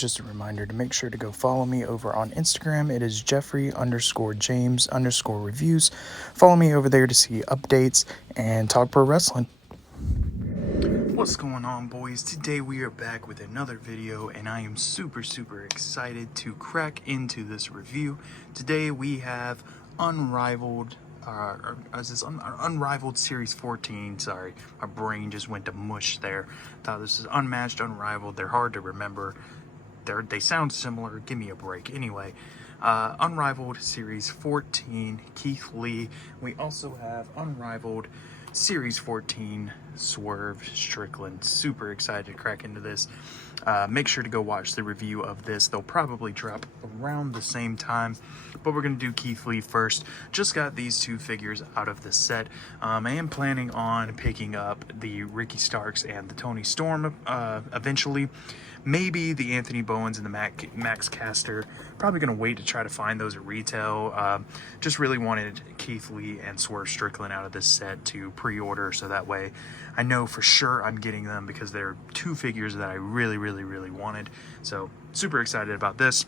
just a reminder to make sure to go follow me over on Instagram. It is Jeffrey_James_reviews. Follow me over there to see updates and talk pro wrestling. What's going on, boys? Today we are back with another video, and I am super excited to crack into this review. Today we have Unrivaled, Unrivaled Series 14. Sorry, my brain just went to mush there. Thought this is Unmatched, Unrivaled. They're hard to remember. They sound similar. Give me a break. Anyway, Unrivaled Series 14, Keith Lee. We also have Unrivaled Series 14, Swerve Strickland. Super excited to crack into this. Make sure to go watch the review of this. They'll probably drop around the same time, but we're going to do Keith Lee first. Just got these two figures out of the set. I am planning on picking up the Ricky Starks and the Tony Storm eventually. Maybe the Anthony Bowens and the Max Caster. Probably going to wait to try to find those at retail. Just really wanted Keith Lee and Swerve Strickland out of this set to pre-order, so that way I know for sure I'm getting them, because they're two figures that I really wanted. So super excited about this.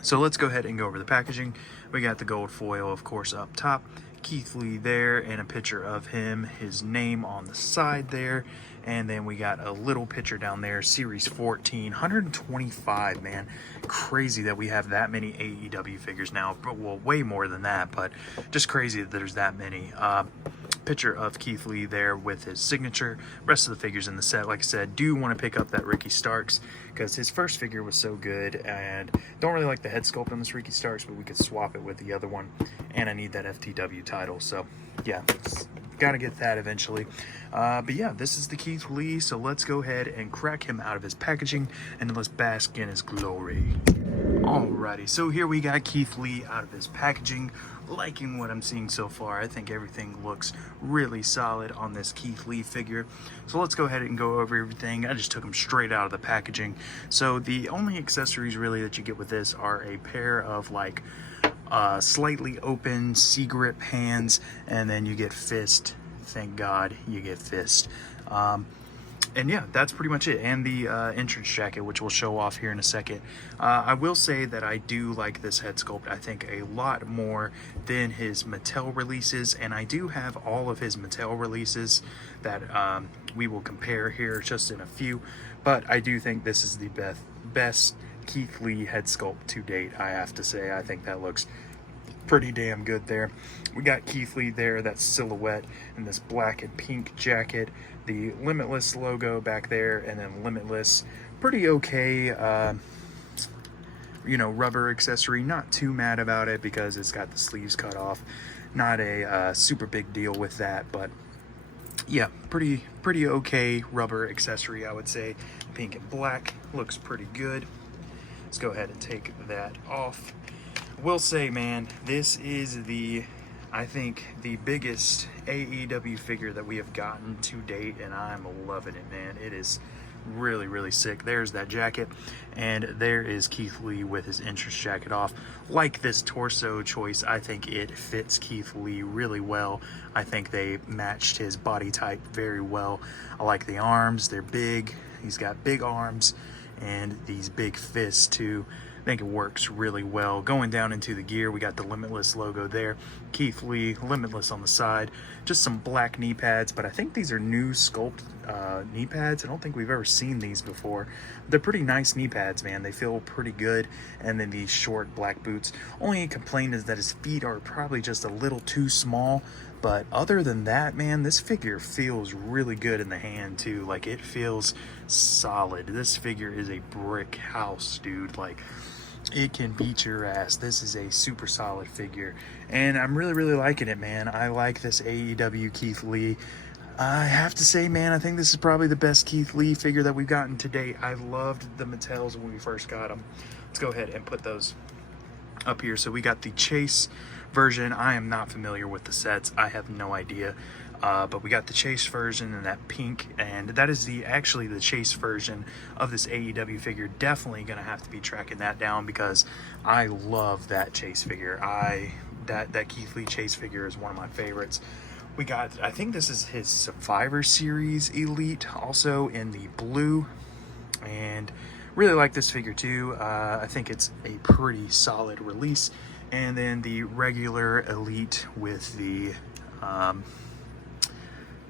So let's go ahead and go over the packaging. We got the gold foil, of course, up top. Keith Lee there, and a picture of him, his name on the side there. And then we got a little picture down there, Series 14, 125, man. Crazy that we have that many AEW figures now. Well, way more than that, but just crazy that there's that many. Picture of Keith Lee there with his signature. Rest of the figures in the set, like I said, do want to pick up that Ricky Starks, because his first figure was so good, and don't really like the head sculpt on this Ricky Starks, but we could swap it with the other one, and I need that FTW title, so yeah, gotta get that eventually. But yeah, this is the Keith Lee, so let's go ahead and crack him out of his packaging, and then let's bask in his glory. Alrighty, so here we got Keith Lee out of his packaging. Liking what I'm seeing so far. I think everything looks really solid on this Keith Lee figure. So let's go ahead and go over everything. I just took them straight out of the packaging. So the only accessories really that you get with this are a pair of like slightly open C-grip hands, and then you get fist. Thank God you get fist. And yeah, that's pretty much it. And the entrance jacket, which we'll show off here in a second. I will say that I do like this head sculpt, I think, a lot more than his Mattel releases. And I do have all of his Mattel releases that we will compare here just in a few. But I do think this is the best Keith Lee head sculpt to date, I have to say. I think that looks pretty damn good there. We got Keith Lee there, that silhouette in this black and pink jacket, the Limitless logo back there, and then Limitless, pretty okay, rubber accessory. Not too mad about it because it's got the sleeves cut off. Not a super big deal with that, but yeah, pretty okay rubber accessory, I would say. Pink and black looks pretty good. Let's go ahead and take that off. Will say, man, this is I think the biggest AEW figure that we have gotten to date, and I'm loving it, man. It is really sick. There's that jacket, and there is Keith Lee with his entrance jacket off. Like this torso choice, I think it fits Keith Lee really well. I think they matched his body type very well. I like the arms. They're big. He's got big arms and these big fists too. I think it works really well. Going down into the gear, we got the Limitless logo there. Keith Lee, Limitless on the side. Just some black knee pads, but I think these are new sculpt knee pads. I don't think we've ever seen these before. They're pretty nice knee pads, man. They feel pretty good. And then these short black boots. Only complaint is that his feet are probably just a little too small. But other than that, man, this figure feels really good in the hand too. Like, it feels solid. This figure is a brick house, dude. Like, it can beat your ass. This is a super solid figure, and I'm really liking it, man. I like this AEW Keith Lee. I have to say, man, I think this is probably the best Keith Lee figure that we've gotten to date. I loved the Mattels when we first got them. Let's go ahead and put those up here. So we got the Chase version. I am not familiar with the sets. I have no idea. But we got the Chase version in that pink, and that is actually the Chase version of this AEW figure. Definitely gonna have to be tracking that down because I love that Chase figure. That Keith Lee Chase figure is one of my favorites. We got, I think this is his Survivor Series Elite, also in the blue, and really like this figure too. I think it's a pretty solid release. And then the regular Elite with the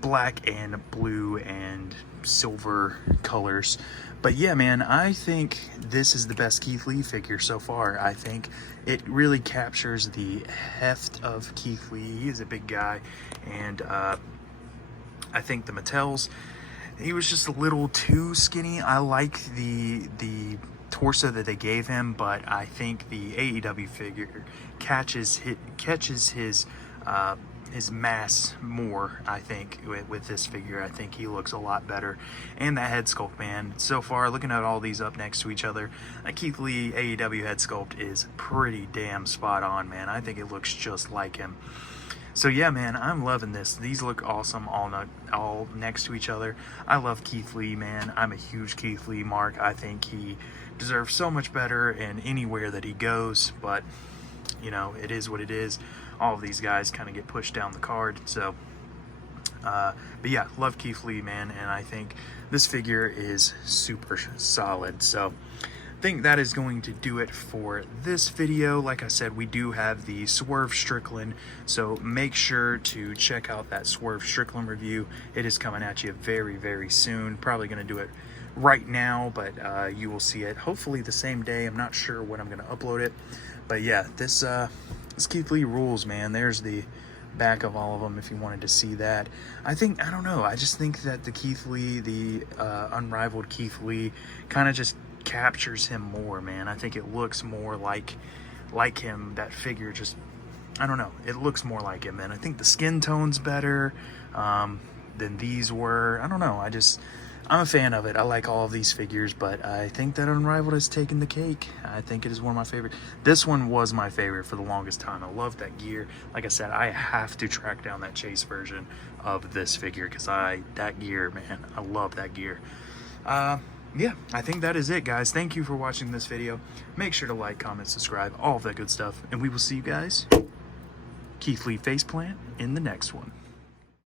black and blue and silver colors. But yeah, man, I think this is the best Keith Lee figure so far. I think it really captures the heft of Keith Lee. He is a big guy, and I think the Mattels, he was just a little too skinny. I like the torso that they gave him, but I think the AEW figure catches his mass more. I think with this figure, I think he looks a lot better. And that head sculpt, man, so far looking at all these up next to each other, that Keith Lee AEW head sculpt is pretty damn spot on, man. I think it looks just like him. So yeah, man, I'm loving this. These look awesome all next to each other. I love Keith Lee, man. I'm a huge Keith Lee mark. I think he deserves so much better in anywhere that he goes, but you know, it is what it is. All of these guys kind of get pushed down the card. So but yeah, love Keith Lee, man, and I think this figure is super solid. So I think that is going to do it for this video. Like I said, we do have the Swerve Strickland, so make sure to check out that Swerve Strickland review. It is coming at you very, very soon. Probably going to do it right now, but you will see it hopefully the same day. I'm not sure when I'm going to upload it, but yeah, this Keith Lee rules, man. There's the back of all of them if you wanted to see that. I don't know, I just think that the Keith Lee, the Unrivaled Keith Lee, kind of just captures him more, man. I think it looks more like him. That figure just, I don't know, it looks more like him, and I think the skin tone's better than these were. I don't know, I'm a fan of it. I like all of these figures, but I think that Unrivaled has taken the cake. I think it is one of my favorite. This one was my favorite for the longest time. I love that gear. Like I said, I have to track down that chase version of this figure because that gear, man, I love that gear. Yeah, I think that is it, guys. Thank you for watching this video. Make sure to like, comment, subscribe, all of that good stuff, and we will see you guys, Keith Lee Faceplant, in the next one.